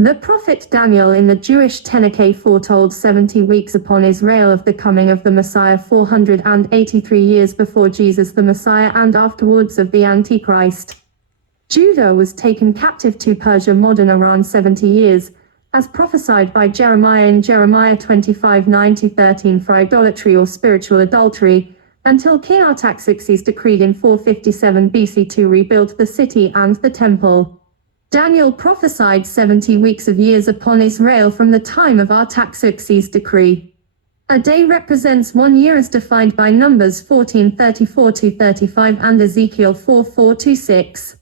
The prophet Daniel in the Jewish Tanakh foretold 70 weeks upon Israel of the coming of the Messiah 483 years before Jesus the Messiah and afterwards of the Antichrist. Judah was taken captive to Persia, modern Iran, 70 years, as prophesied by Jeremiah in Jeremiah 25:9-13 for idolatry or spiritual adultery, until King Artaxerxes decreed in 457 BC to rebuild the city and the temple. Daniel prophesied 70 weeks of years upon Israel from the time of Artaxerxes' decree. A day represents 1 year as defined by Numbers 14:34-35 and Ezekiel 4:4-6.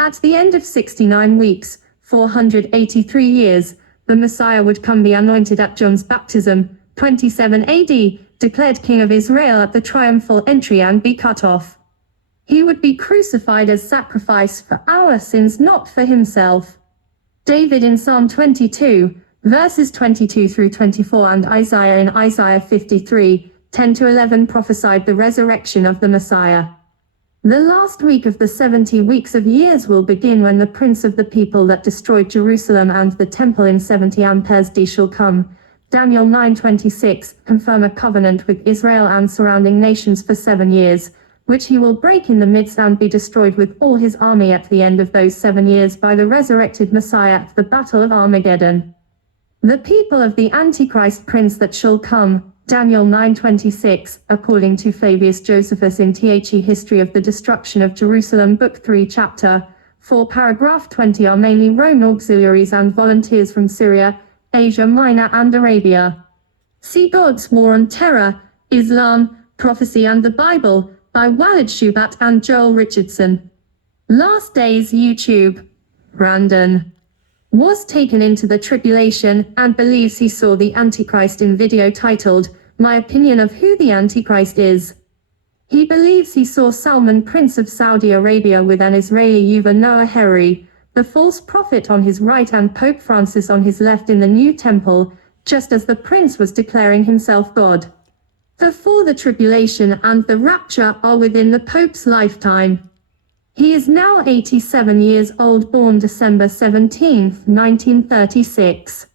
At the end of 69 weeks, 483 years, the Messiah would come, the anointed at John's baptism, 27 AD, declared King of Israel at the triumphal entry, and be cut off. He would be crucified as sacrifice for our sins, not for himself. David in Psalm 22, verses 22-24 and Isaiah in Isaiah 53:10-11 prophesied the resurrection of the Messiah. The last week of the 70 weeks of years will begin when the prince of the people that destroyed Jerusalem and the temple in 70 AD shall come. Daniel 9:26, confirm a covenant with Israel and surrounding nations for 7 years, which he will break in the midst and be destroyed with all his army at the end of those 7 years by the resurrected Messiah at the battle of Armageddon. The people of the Antichrist prince that shall come, Daniel 9:26, according to Flavius Josephus in The History of the Destruction of Jerusalem, Book 3, Chapter 4, Paragraph 20, are mainly Roman auxiliaries and volunteers from Syria, Asia Minor and Arabia. See God's War on Terror, Islam, Prophecy and the Bible, by Walid Shubat and Joel Richardson. Last Days YouTube. Brandon was taken into the tribulation and believes he saw the Antichrist in video titled, My Opinion of Who the Antichrist Is. He believes he saw Salman, Prince of Saudi Arabia, with an Israeli Yuva Noah Harari, the false prophet, on his right and Pope Francis on his left in the new temple, just as the prince was declaring himself God. Before the tribulation and the rapture are within the Pope's lifetime. He is now 87 years old, born December 17, 1936.